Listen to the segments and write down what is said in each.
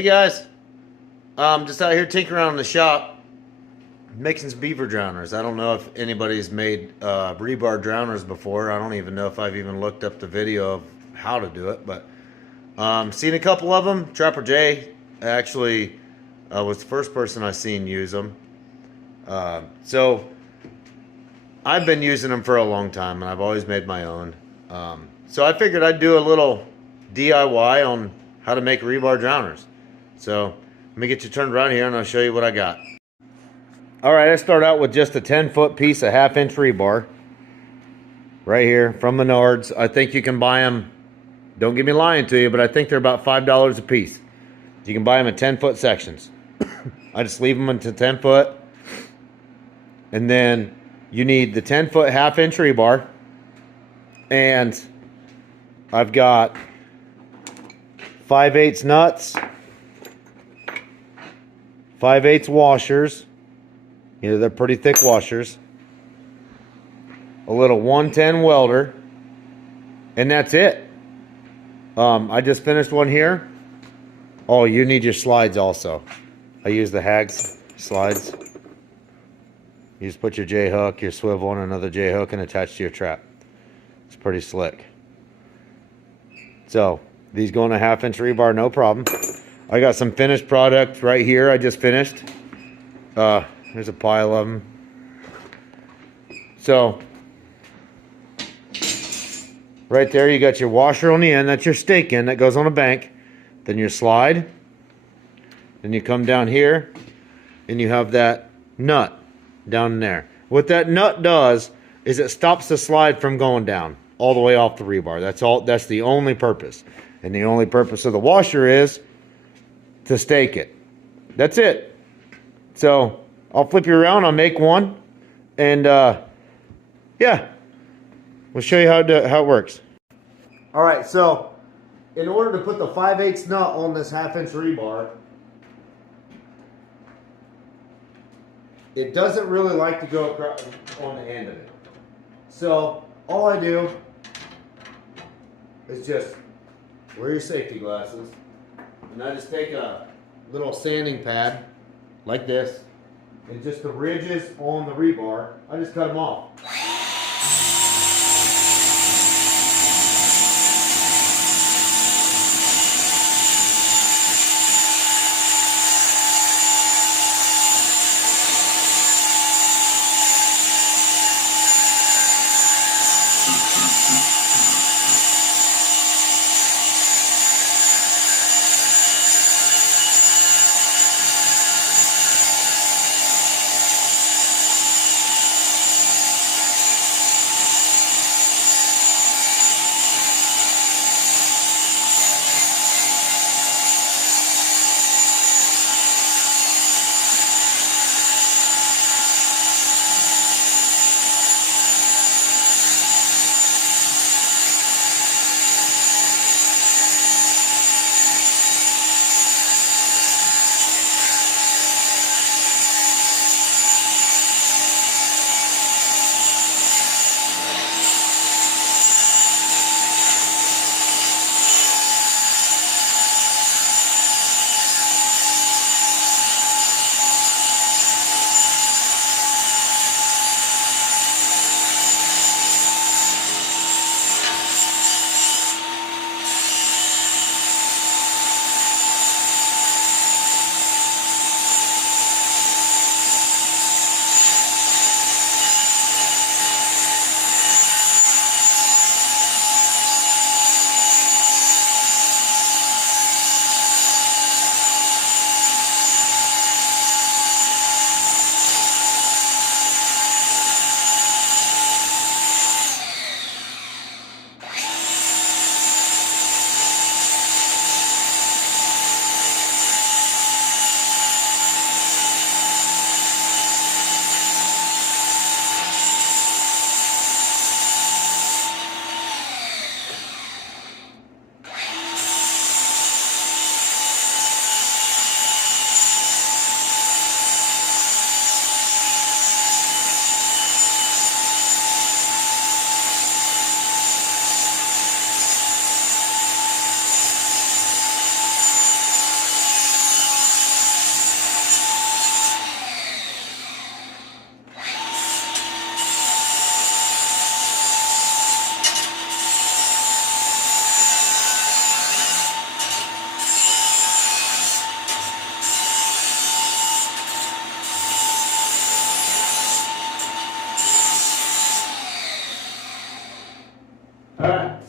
Hey guys, just out here tinkering around in the shop, making some beaver drowners. I don't know if anybody's made rebar drowners before. I don't even know if I've even looked up the video of how to do it, but seen a couple of them. Trapper Jay actually was the first person I seen use them. So I've been using them for a long time, and I've always made my own. So I figured I'd do a little DIY on how to make rebar drowners. So let me get you turned around here and I'll show you what I got. All right, I start out with just a 10-foot piece of 1/2-inch rebar. Right here from Menards. I think you can buy them, don't get me lying to you, but I think they're about $5 a piece. You can buy them in 10-foot sections. I just leave them into 10 foot. And then you need the 10-foot 1/2-inch rebar. And I've got 5/8 nuts, 5/8 washers. You know, they're pretty thick washers. A little 110 welder. And that's it. I just finished one here. Oh, you need your slides also. I use the Hags slides. You just put your J-hook, your swivel on another J-hook and attach to your trap. It's pretty slick. So, these go in a 1/2-inch rebar, no problem. I got some finished product right here I just finished. There's a pile of them. So, right there you got your washer on the end. That's your stake in that goes on a bank. Then your slide. Then you come down here and you have that nut down there. What that nut does is it stops the slide from going down all the way off the rebar. That's all. That's the only purpose. And the only purpose of the washer is to stake it. That's it. So I'll flip you around. I'll make one. And yeah, we'll show you how it works. All right, so in order to put the 5/8 nut on this 1/2-inch rebar, it doesn't really like to go across on the end of it. So all I do is just wear your safety glasses, and I just take a little sanding pad like this, and just the ridges on the rebar, I just cut them off.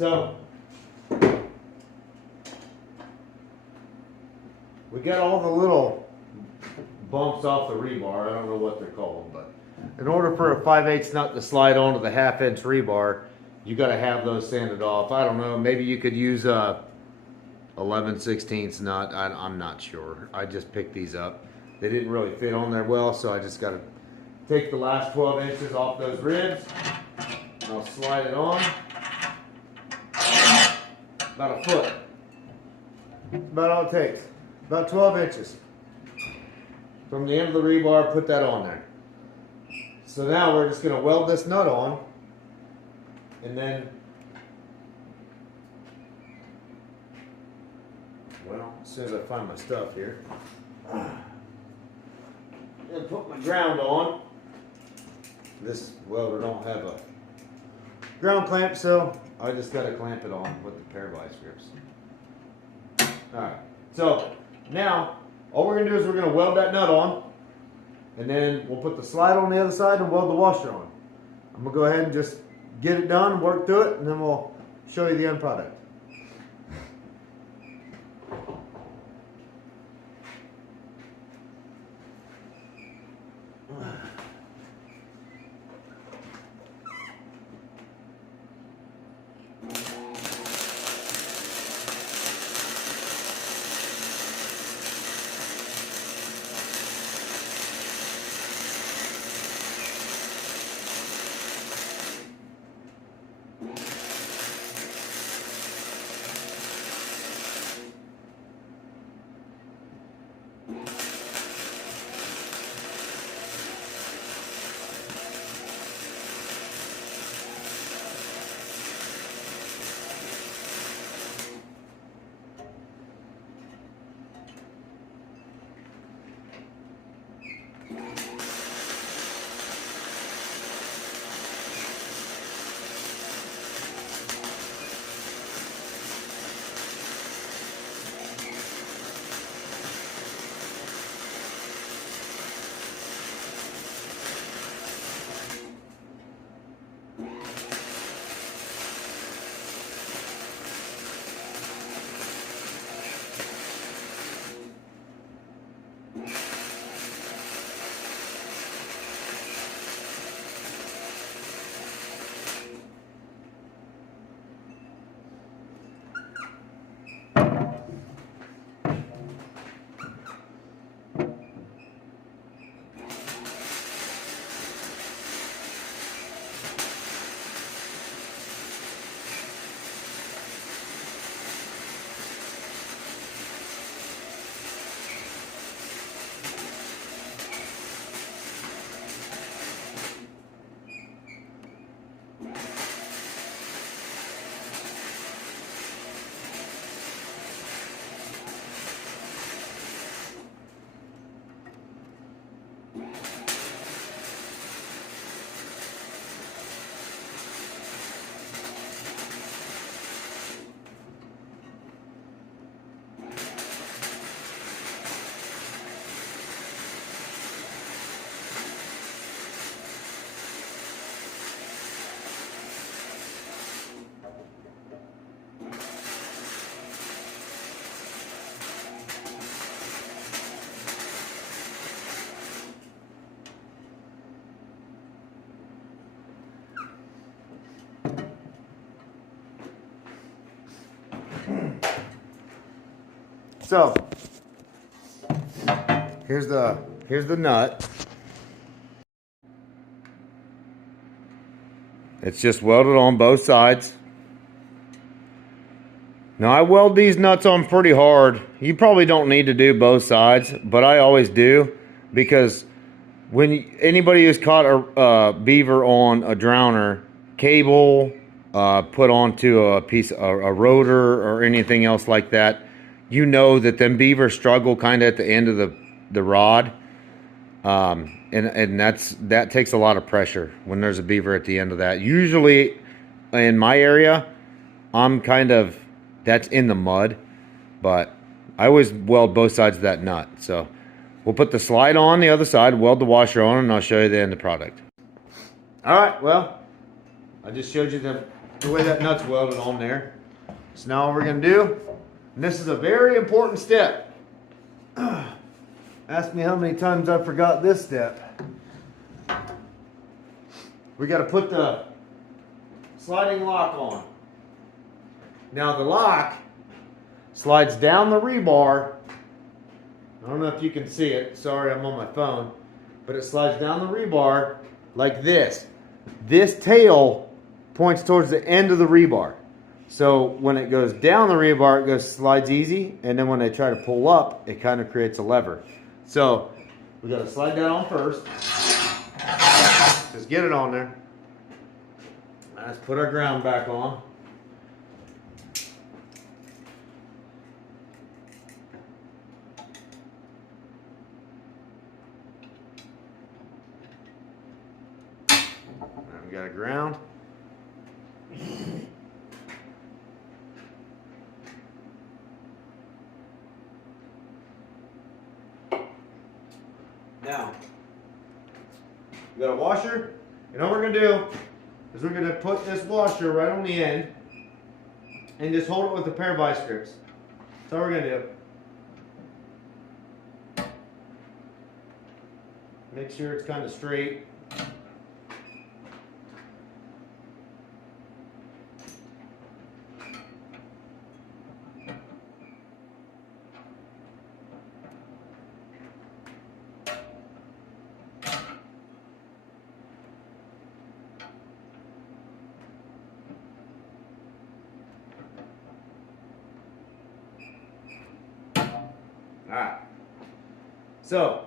so we got all the little bumps off the rebar. I don't know what they're called, but in order for a 5/8 nut to slide onto the 1/2 inch rebar, you got to have those sanded off. I don't know, maybe you could use a 11/16 nut. I'm not sure. I just picked these up. They didn't really fit on there well, so I just got to take the last 12 inches off those ribs. And I'll slide it on. About a foot. That's about all it takes. About 12 inches. From the end of the rebar, put that on there. So now we're just going to weld this nut on. And then, well, as soon as I find my stuff here, and put my ground on. This welder don't have a ground clamp, so I just got to clamp it on with the pair of vice grips. Alright, so now all we're going to do is we're going to weld that nut on, and then we'll put the slide on the other side and weld the washer on. I'm going to go ahead and just get it done, work through it, and then we'll show you the end product. So here's the nut. It's just welded on both sides. Now I weld these nuts on pretty hard. You probably don't need to do both sides, but I always do, because when anybody who's caught a beaver on a drowner, cable put onto a piece, a rotor or anything else like that, you know that them beavers struggle kind of at the end of the rod, and that takes a lot of pressure when there's a beaver at the end of that. Usually, in my area, that's in the mud, but I always weld both sides of that nut. So we'll put the slide on the other side, weld the washer on, and I'll show you the end product. All right, well, I just showed you the way that nut's welded on there. So now what we're gonna do, and this is a very important step. Ask me how many times I forgot this step. We gotta put the sliding lock on. Now the lock slides down the rebar. I don't know if you can see it. Sorry, I'm on my phone. But it slides down the rebar like this. This tail points towards the end of the rebar. So when it goes down the rebar, it slides easy. And then when they try to pull up, it kind of creates a lever. So we got to slide that on first. Just get it on there. Let's put our ground back on. We got a ground. Now, we got a washer, and all we're going to do is we're going to put this washer right on the end and just hold it with a pair of vice grips. That's all we're going to do. Make sure it's kind of straight. Alright, so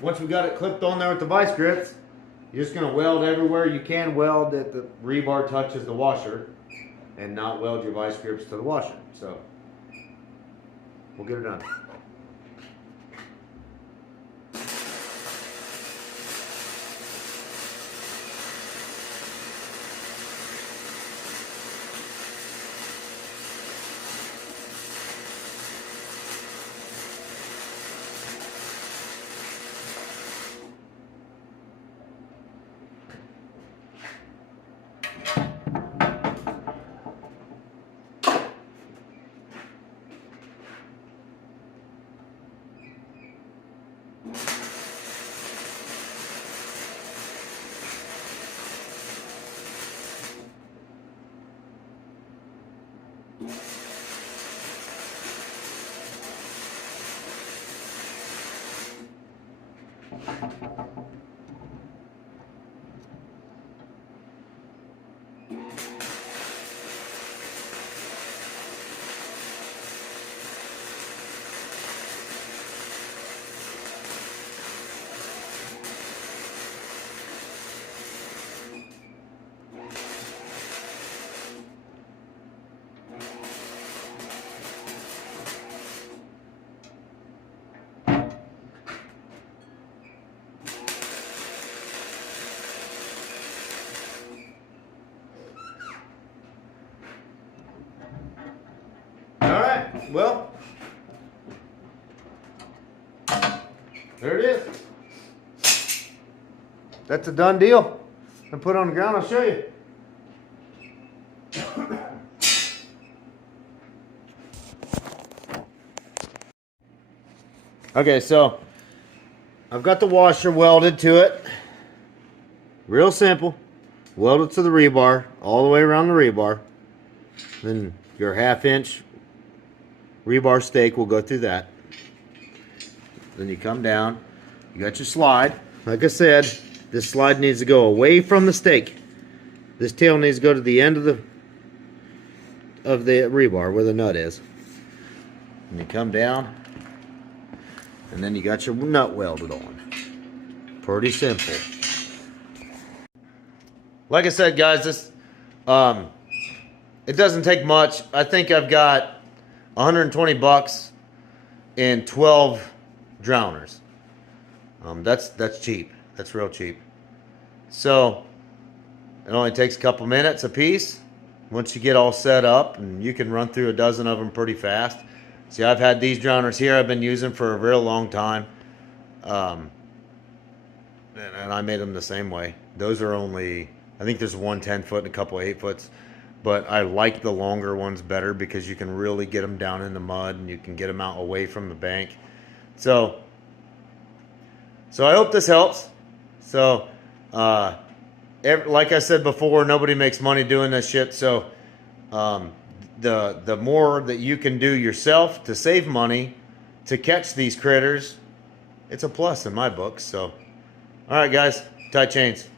once we got it clipped on there with the vice grips, you're just going to weld everywhere you can weld that the rebar touches the washer and not weld your vice grips to the washer. So we'll get it done. Well, there it is. That's a done deal. And put it on the ground, I'll show you. Okay, so I've got the washer welded to it. Real simple. Weld it to the rebar, all the way around the rebar. Then your 1/2 inch rebar stake will go through that. Then you come down, you got your slide. Like I said, this slide needs to go away from the stake. This tail needs to go to the end of the rebar where the nut is. And you come down, and then you got your nut welded on. Pretty simple. Like I said, guys, this it doesn't take much. I think I've got 120 bucks in 12 drowners. That's cheap. That's real cheap. So it only takes a couple minutes a piece. Once you get all set up, and you can run through a dozen of them pretty fast. See, I've had these drowners here I've been using for a real long time. And I made them the same way. Those are only I think there's one 10-foot and a couple 8-foots. But I like the longer ones better because you can really get them down in the mud and you can get them out away from the bank. So I hope this helps. So, like I said before, nobody makes money doing this shit. So, the more that you can do yourself to save money to catch these critters, it's a plus in my book. So, all right, guys, tie chains.